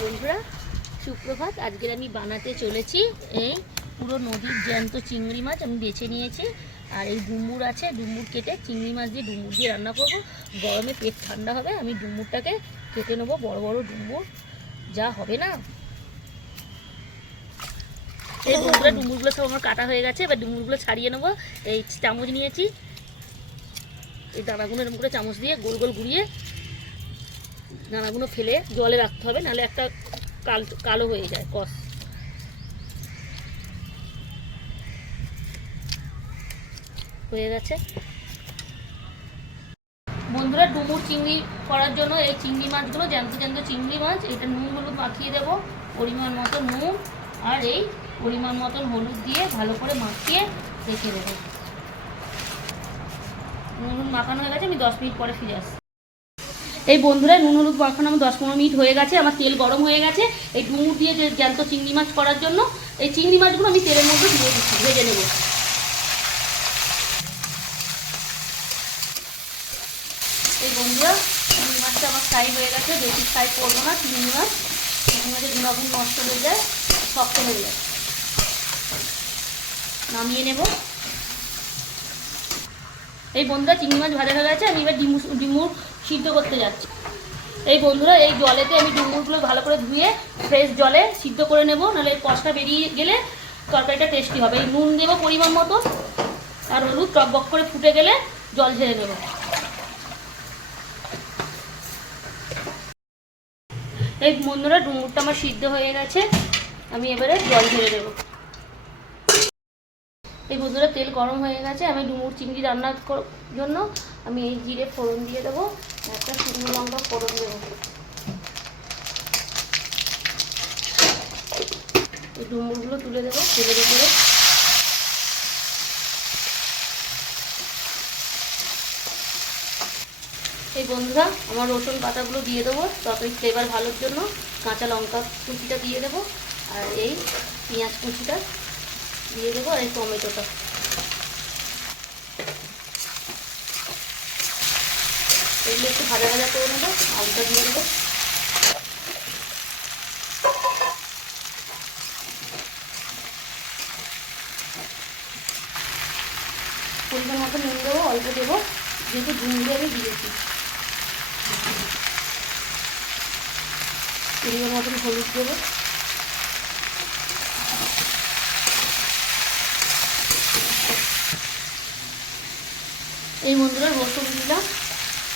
বন্ধুরা সুপ্রভাত। আজকের আমি বানাতে চলেছি এই পুরো নদীর জ্যান্ত চিংড়ি মাছ আমি বেছে নিয়েছি। আর এই ডুমুর আছে ডুমুর কেটে চিংড়ি মাছ দিয়ে ডুমুর দিয়ে রান্না করব। গরমে পেট ঠান্ডা হবে আমি ডুমুরটাকে কেটে নেব বড় বড় ডুমুর। যা হবে না? এই বন্ধুরা ডুমুরগুলো সব আমার কাটা হয়ে গেছে এবার ডুমুরগুলো ছাড়িয়ে নেব। এই চামচ নিয়েছি। এই দানাগুলো এরকম করে চামচ দিয়ে গোল গোল ঘুরিয়ে দানাগুলো ফেলে জলে রাখতে হবে, নাহলে একটা কাল কালো হয়ে যায় কস হয়ে গেছে। বন্ধুরা, ডুমুর চিংড়ি করার জন্য এই চিংড়ি মাছগুলো, জ্যান্ত জ্যান্ত চিংড়ি মাছ, এটা নুন হলুদ মাখিয়ে দেবো, পরিমাণ মতো নুন আর এই পরিমাণ মতন হলুদ দিয়ে ভালো করে মাখিয়ে রেখে দেবো। নুন মাখানো হয়ে গেছে, আমি দশ মিনিট পরে ফিরে আসছি। এই বন্ধুরা, নুন, হলুদ মাখানো আমার দশ পনেরো মিনিট হয়ে গেছে, আমার তেল গরম হয়ে গেছে। এই ডুমুর দিয়ে যে জ্যান্ত চিংড়ি মাছ করার জন্য, এই চিংড়ি মাছগুলো আমি তেলের মধ্যে দিয়ে দিচ্ছি, ভেজে নেব। এই বন্ধুরা, চিংড়ি মাছটা আমার ফ্রাই হয়ে গেছে, বেশি ফ্রাই করব না, চিংড়ি মাছ। চিংড়ি মাছের গুণাগুণ নষ্ট হয়ে যায়, শক্ত হয়ে যায়। নামিয়ে নেব। এই বন্ধুরা, চিংড়ি মাছ ভাজা হয়ে গেছে, আমি এবার ডিমু ডিমুর সিদ্ধ করতে যাচ্ছি। এই বন্ধুরা, এই জলেতে আমি ডুমুরগুলো ভালো করে ধুয়ে ফ্রেশ জলে সিদ্ধ করে নেব, নাহলে কষটা বেরিয়ে গেলে তরকারিটা টেস্টি হবে। এই নুন দেবো পরিমাণ মতো, আর হলুদ টকবক করে ফুটে গেলে জল ঝেড়ে নেব। এই বন্ধুরা, ডুমুরটা আমার সিদ্ধ হয়ে গেছে, আমি এবারে জল ঝেড়ে দেবো এই বন্ধুরা, তেল গরম হয়ে গেছে, আমি ডুমুর চিংড়ি রান্নার জন্য আমি এই জিরে ফোড়ন দিয়ে দেবো। একটা শুকনো লঙ্কা ফোড়ন দেবো। এই ডুমুরগুলো তুলে দেবো, তেলের উপরে। এই বন্ধুরা, আমার রসুন পাতাগুলো দিয়ে দেবো ততই ফ্লেভার ভালোর জন্য, কাঁচা লঙ্কা কুচিটা দিয়ে দেবো, আর এই পেঁয়াজ কুচিটা দিয়ে দেবো, আর এই টমেটোটা। এগুলো একটু ভাজা ভাজা করে নেব, আলুটা দিয়ে দেবো। পরিমাণ মতো নুন দেবো, অল্প দেবো, যেহেতু ঝুমগুলো আমি দিয়েছি পরিমাণ মতন হলুদ দেবো। এই বন্ধুরা রসুন দিলাম।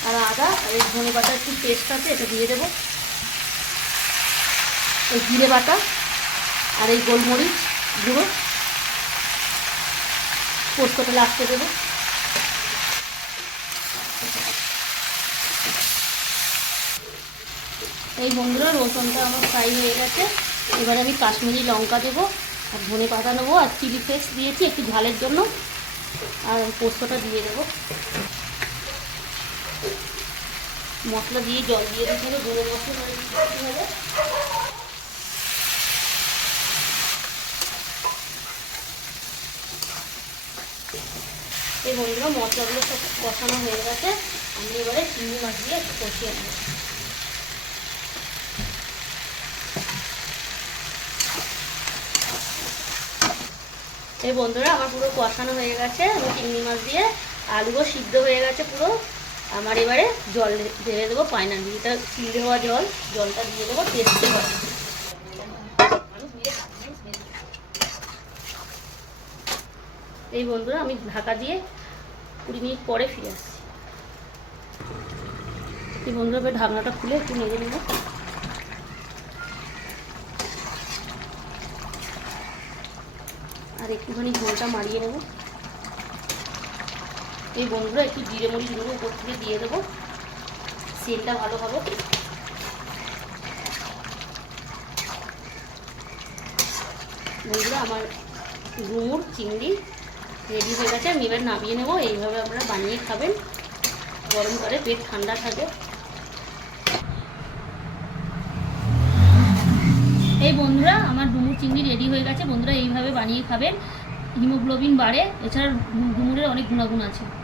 আর আদা, আর এই ধনে বাটার একটু পেস্ট আছে, এটা দিয়ে দেবো। এই জিরে বাটা আর এই গোলমরিচ গুঁড়ো। পোস্তটা লাস্টে দেবো। এই বন্ধুরা, রসুনটা আমার ফ্রাই হয়ে গেছে। এবার আমি কাশ্মীরি লঙ্কা দেবো, আর ধনে পাতা নেব, আর চিলি ফ্লেক্স দিয়েছি একটু ঝালের জন্য। আর পোস্তটা দিয়ে দেবো। মশলা দিয়ে জল দিয়ে দিতে হবে গুঁড়ো মশলা দিতে হবে? এই বন্ধুরা মশলাগুলো সব কষানো হয়ে গেছে। আমি এবারে চিংড়ি মাছ দিয়ে কষিয়ে নেব। এই বন্ধুরা, আমার পুরো কষানো হয়ে গেছে। আমি চিংড়ি মাছ দিয়ে আলুও সিদ্ধ হয়ে গেছে পুরো। আমার এবারে জল ঢেলে দেবো, পায়না এটা সিদ্ধ হওয়া জল, জলটা দিয়ে দেবো টেস্টি হবে এই বন্ধুরা, আমি ঢাকা দিয়ে কুড়ি মিনিট পরে ফিরে আসছি। এই বন্ধুরা, এবার ঢাকনাটা খুলে একটু নেড়ে নেব। আর একটুখানি ঝোলটা মারিয়ে নেব। এই বন্ধুরা, একটু জিরে মরিচ গুঁড়ো উপর থেকে দিয়ে দেবো। সেলটা ভালো হবে। বন্ধুরা, আমার গুমুর চিংড়ি রেডি হয়ে গেছে। আমি এবার নামিয়ে নেব। এইভাবে আপনারা বানিয়ে খাবেন। গরম করে পেট ঠান্ডা থাকে। এই বন্ধুরা, আমার ডুমুর চিংড়ি রেডি হয়ে গেছে। বন্ধুরা, এইভাবে বানিয়ে খাবেন। হিমোগ্লোবিন বাড়ে। এছাড়া ডুমুরের অনেক গুণাগুণ আছে।